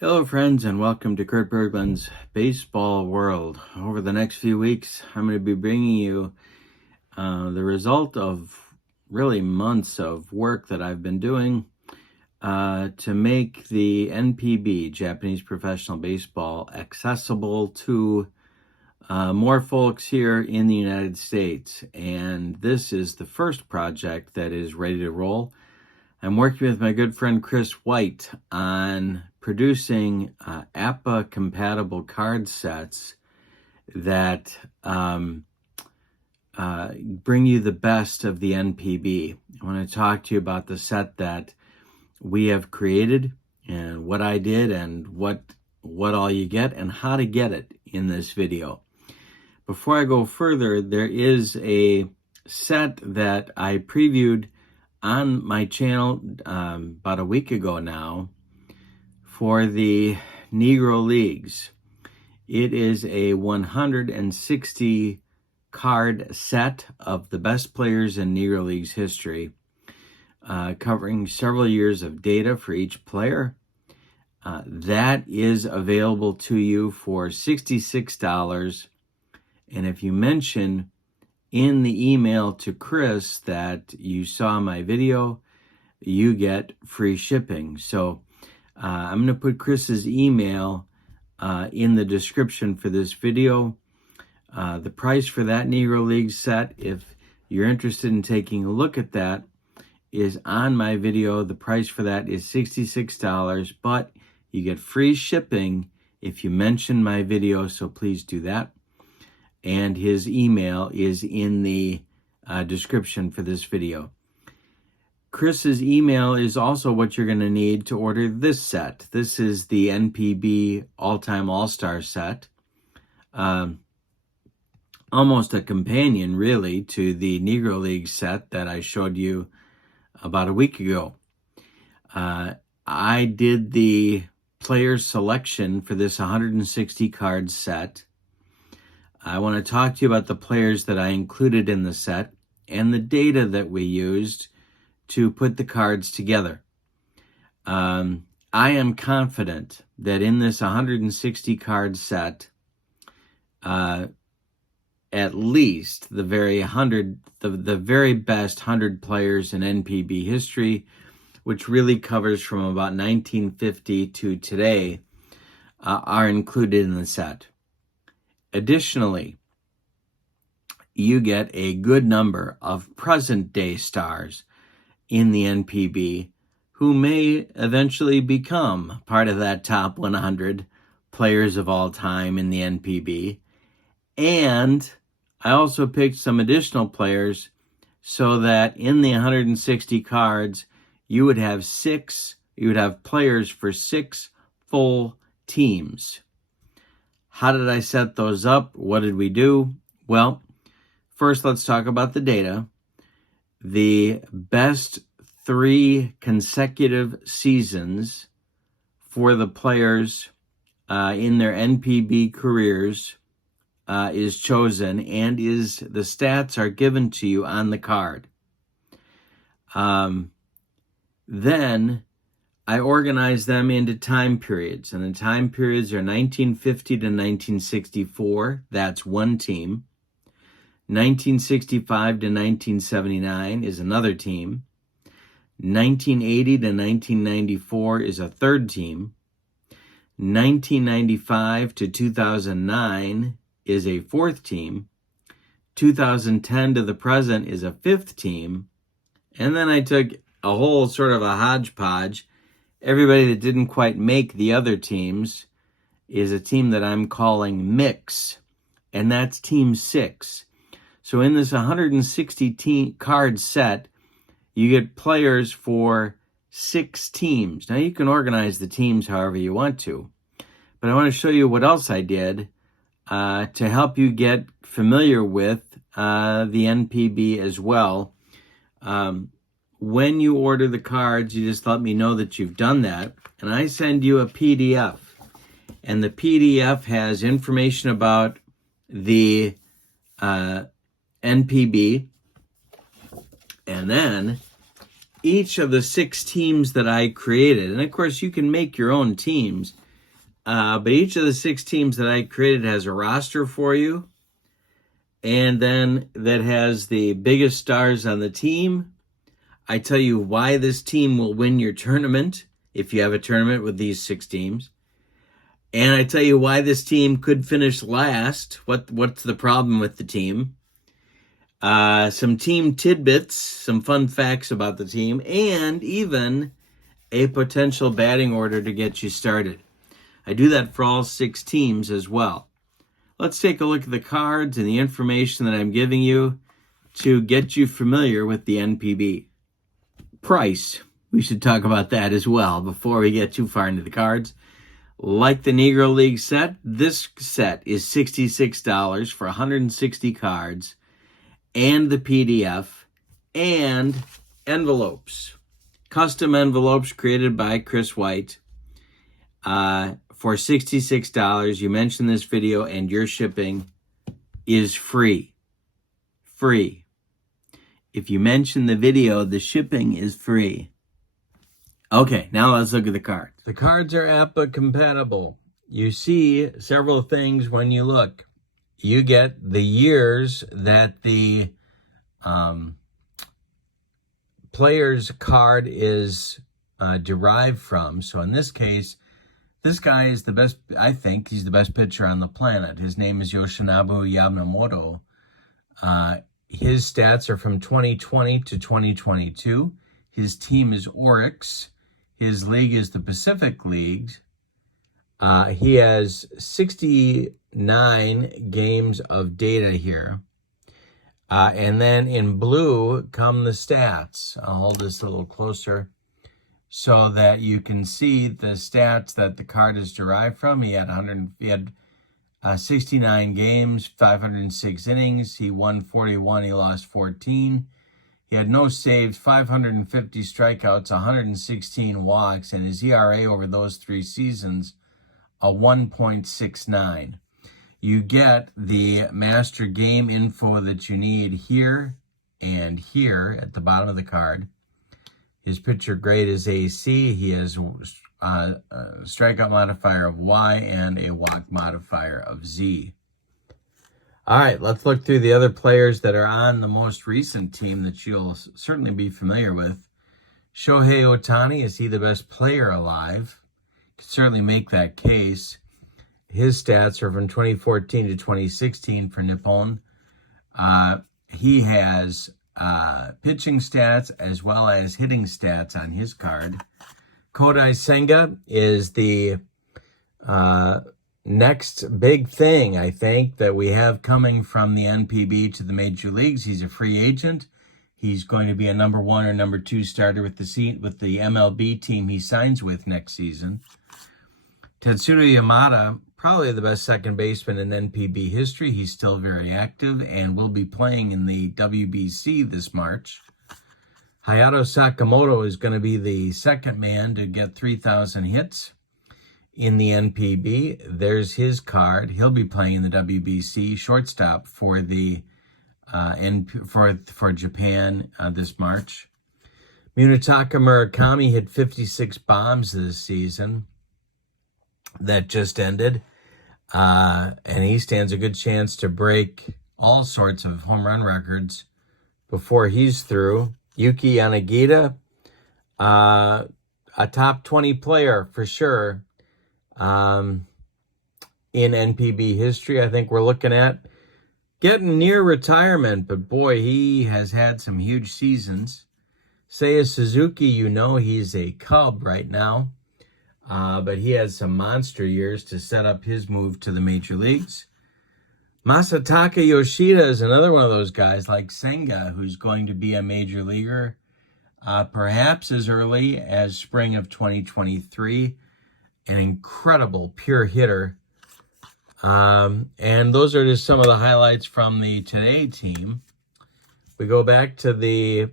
Hello friends, and welcome to Kurt Berglund's Baseball World. Over the next few weeks, I'm going to be bringing you the result of really months of work that I've been doing to make the NPB, Japanese Professional Baseball, accessible to more folks here in the United States. And this is the first project that is ready to roll. I'm working with my good friend Chris White on producing APBA compatible card sets that bring you the best of the NPB. I want to talk to you about the set that we have created and what I did and what all you get and how to get it in this video. Before I go further, there is a set that I previewed on my channel about a week ago now for the Negro Leagues. It is a 160 card set of the best players in Negro Leagues history, covering several years of data for each player. That is available to you for $66. And if you mention in the email to Chris that you saw my video, you get free shipping. So I'm going to put Chris's email in the description for this video. The price for that Negro League set, if you're interested in taking a look at that, is on my video. The price for that is $66, but you get free shipping if you mention my video, so please do that. And his email is in the description for this video. Chris's email is also what you're going to need to order this set. This is the NPB All-Time All-Star set. Almost a companion, really, to the Negro League set that I showed you about a week ago. I did the player selection for this 160 card set. I want to talk to you about the players that I included in the set and the data that we used to put the cards together. I am confident that in this 160 card set, at least the very best 100 players in NPB history, which really covers from about 1950 to today, are included in the set. Additionally, you get a good number of present-day stars in the NPB who may eventually become part of that top 100 players of all time in the NPB. And I also picked some additional players so that in the 160 cards, you would have players for 6 full teams. How did I set those up? What did we do? Well, first let's talk about the data. The best 3 consecutive seasons for the players in their NPB careers is chosen, and the stats are given to you on the card. Then I organized them into time periods, and the time periods are 1950 to 1964. That's one team. 1965 to 1979 is another team. 1980 to 1994 is a third team. 1995 to 2009 is a fourth team. 2010 to the present is a fifth team. And then I took a whole sort of a hodgepodge. Everybody that didn't quite make the other teams is a team that I'm calling Mix, and that's Team 6. So in this 160 card set, you get players for 6 teams. Now you can organize the teams however you want to, but I want to show you what else I did to help you get familiar with the NPB as well. When you order the cards, you just let me know that you've done that, and I send you a PDF. And the PDF has information about the NPB, and then each of the 6 teams that I created. And of course, you can make your own teams But each of the 6 teams that I created has a roster for you, and then that has the biggest stars on the team. I tell you why this team will win your tournament if you have a tournament with these 6 teams. And I tell you why this team could finish last. What's the problem with the team? Some team tidbits, some fun facts about the team, and even a potential batting order to get you started. I do that for all 6 teams as well. Let's take a look at the cards and the information that I'm giving you to get you familiar with the NPB. Price. We should talk about that as well before we get too far into the cards. Like the Negro League set, this set is $66 for 160 cards and the PDF and envelopes. Custom envelopes created by Chris White for $66. You mention this video and your shipping is free. Free. If you mention the video, the shipping is free. Okay, now let's look at the cards. The cards are APBA compatible. You see several things when you look. You get the years that the player's card is derived from. So in this case, this guy is the best, I think, he's the best pitcher on the planet. His name is Yoshinobu Yamamoto. His stats are from 2020 to 2022. His team is Oryx. His league is the Pacific League. He has 69 games of data here. And then in blue come the stats. I'll hold this a little closer so that you can see the stats that the card is derived from. He had 69 games, 506 innings. He won 41. He lost 14. He had no saves, 550 strikeouts, 116 walks, and his ERA over those 3 seasons, a 1.69. You get the master game info that you need here and here at the bottom of the card. His pitcher grade is AC. He has a strikeout modifier of Y and a walk modifier of Z. All right, let's look through the other players that are on the most recent team that you'll certainly be familiar with. Shohei Ohtani, is he the best player alive? Could certainly make that case. His stats are from 2014 to 2016 for Nippon. He has pitching stats as well as hitting stats on his card. Kodai Senga is the next big thing, I think, that we have coming from the NPB to the major leagues. He's a free agent. He's going to be a number 1 or number 2 starter with the MLB team he signs with next season. Tetsuya Yamada, probably the best second baseman in NPB history. He's still very active and will be playing in the WBC this March. Hayato Sakamoto is going to be the second man to get 3,000 hits in the NPB. There's his card. He'll be playing in the WBC, shortstop for the for Japan this March. Munetaka Murakami hit 56 bombs this season that just ended, and he stands a good chance to break all sorts of home run records before he's through. Yuki Yanagita, a top 20 player for sure in NPB history. I think we're looking at getting near retirement, but boy, he has had some huge seasons. Seiya Suzuki, he's a Cub right now, but he has some monster years to set up his move to the major leagues. Masataka Yoshida is another one of those guys like Senga who's going to be a major leaguer perhaps as early as spring of 2023. An incredible pure hitter. And those are just some of the highlights from the Today team. We go back to the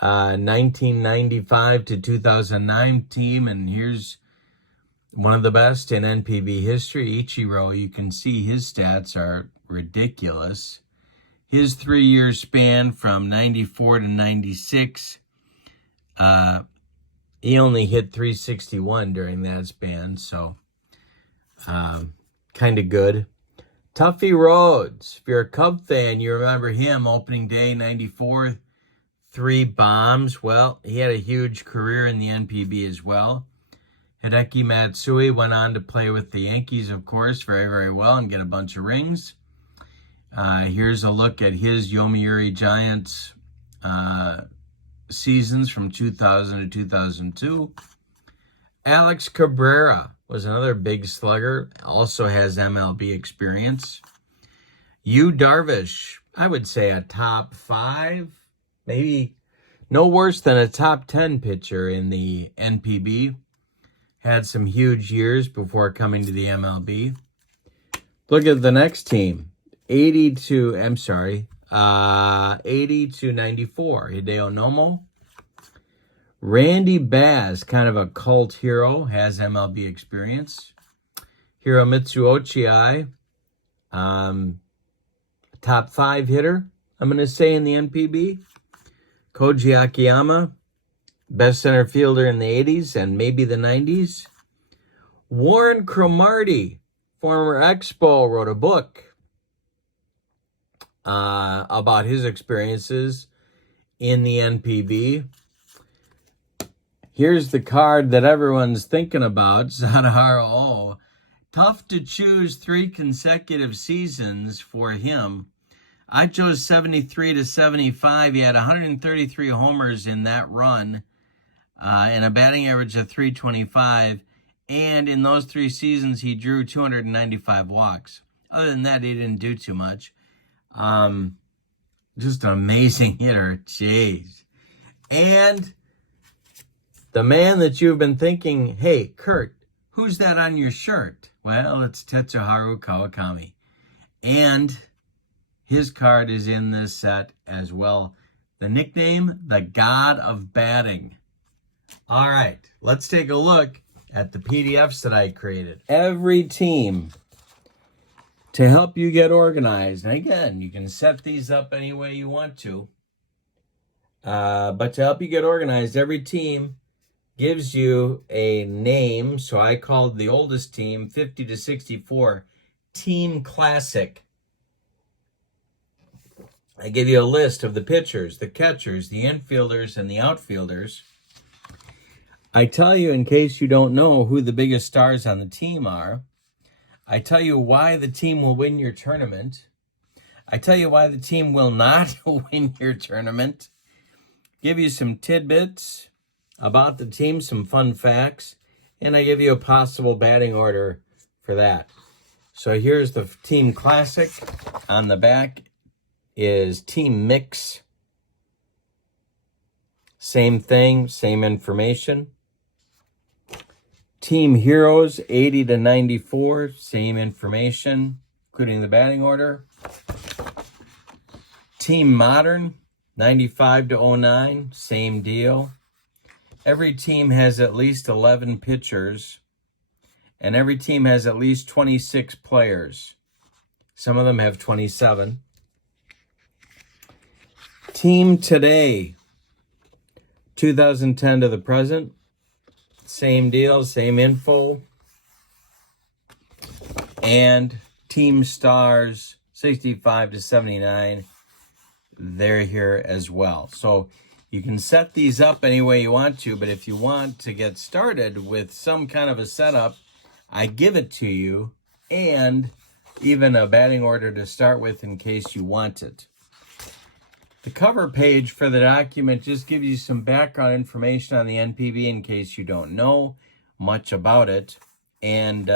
1995 to 2009 team, and here's one of the best in NPB history, Ichiro. You can see his stats are ridiculous. His 3-year span from 94 to 96, he only hit 361 during that span. So kind of good. Tuffy Rhodes, if you're a Cub fan, you remember him opening day, 94, 3 bombs. Well, he had a huge career in the NPB as well. Hideki Matsui went on to play with the Yankees, of course, very, very well and get a bunch of rings. Here's a look at his Yomiuri Giants seasons from 2000 to 2002. Alex Cabrera was another big slugger, also has MLB experience. Yu Darvish, I would say a top 5, maybe no worse than a top 10 pitcher in the NPB. Had some huge years before coming to the MLB. Look at the next team. 80 to 94. Hideo Nomo. Randy Baz, kind of a cult hero, has MLB experience. Hiromitsu Ochiai, top 5 hitter, I'm going to say, in the NPB. Koji Akiyama, best center fielder in the 80s and maybe the 90s. Warren Cromartie, former Expo, wrote a book about his experiences in the NPB. Here's the card that everyone's thinking about, Sadahara O. Tough to choose 3 consecutive seasons for him. I chose 73 to 75. He had 133 homers in that run and a batting average of 325. And in those 3 seasons, he drew 295 walks. Other than that, he didn't do too much. Just an amazing hitter. Jeez. And the man that you've been thinking, hey, Kurt, who's that on your shirt? Well, it's Tetsuharu Kawakami. And his card is in this set as well. The nickname, the God of Batting. All right, let's take a look at the PDFs that I created. Every team, to help you get organized. And again, you can set these up any way you want to. But to help you get organized, every team gives you a name. So I called the oldest team, 50 to 64, Team Classic. I give you a list of the pitchers, the catchers, the infielders, and the outfielders. I tell you, in case you don't know, who the biggest stars on the team are. I tell you why the team will win your tournament. I tell you why the team will not win your tournament. Give you some tidbits about the team, some fun facts, and I give you a possible batting order for that. So here's the Team Classic. On the back is Team Mix. Same thing, same information. Team Heroes, 80 to 94, same information, including the batting order. Team Modern, 95 to 09, same deal. Every team has at least 11 pitchers, and every team has at least 26 players. Some of them have 27. Team Today, 2010 to the present. Same deal, same info. And Team Stars, 65 to 79. They're here as well. So you can set these up any way you want to, but if you want to get started with some kind of a setup, I give it to you, and even a batting order to start with in case you want it. The cover page for the document just gives you some background information on the NPB in case you don't know much about it, and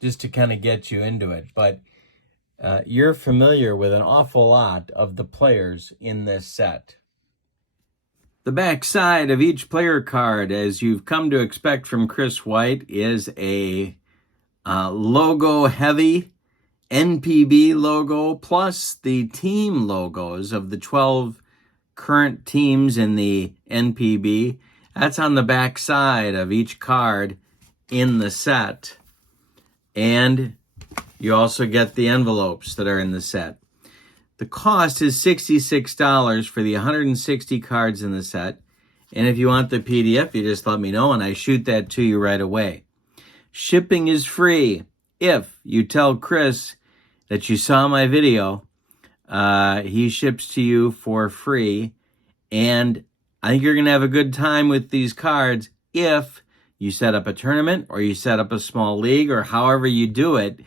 just to kind of get you into it. But you're familiar with an awful lot of the players in this set. The back side of each player card, as you've come to expect from Chris White, is a logo-heavy NPB logo, plus the team logos of the 12 current teams in the NPB. That's on the back side of each card in the set. And you also get the envelopes that are in the set. The cost is $66 for the 160 cards in the set. And if you want the PDF, you just let me know and I shoot that to you right away. Shipping is free if you tell Chris that you saw my video. He ships to you for free. And I think you're going to have a good time with these cards if you set up a tournament or you set up a small league or however you do it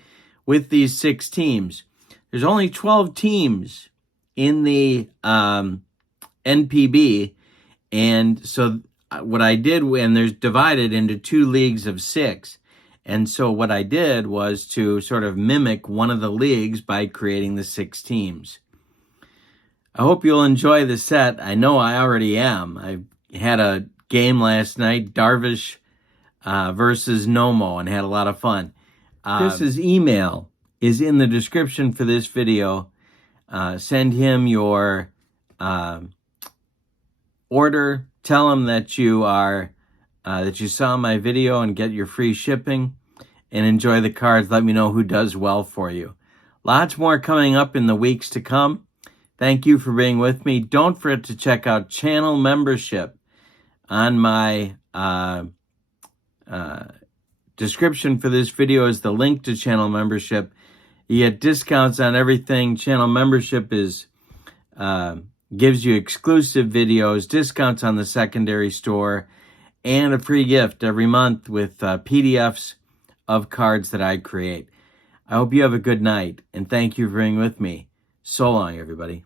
with these 6 teams. There's only 12 teams in the NPB. And so what I did, and there's divided into 2 leagues of 6. And so what I did was to sort of mimic one of the leagues by creating the 6 teams. I hope you'll enjoy the set. I know I already am. I had a game last night, Darvish versus Nomo, and had a lot of fun. Chris's email is in the description for this video. Send him your order. Tell him that you saw my video and get your free shipping, and enjoy the cards. Let me know who does well for you. Lots more coming up in the weeks to come. Thank you for being with me. Don't forget to check out channel membership. On my description for this video is the link to channel membership. You get discounts on everything. Channel membership is gives you exclusive videos, discounts on the secondary store, and a free gift every month with PDFs of cards that I create. I hope you have a good night, and thank you for being with me. So long, everybody.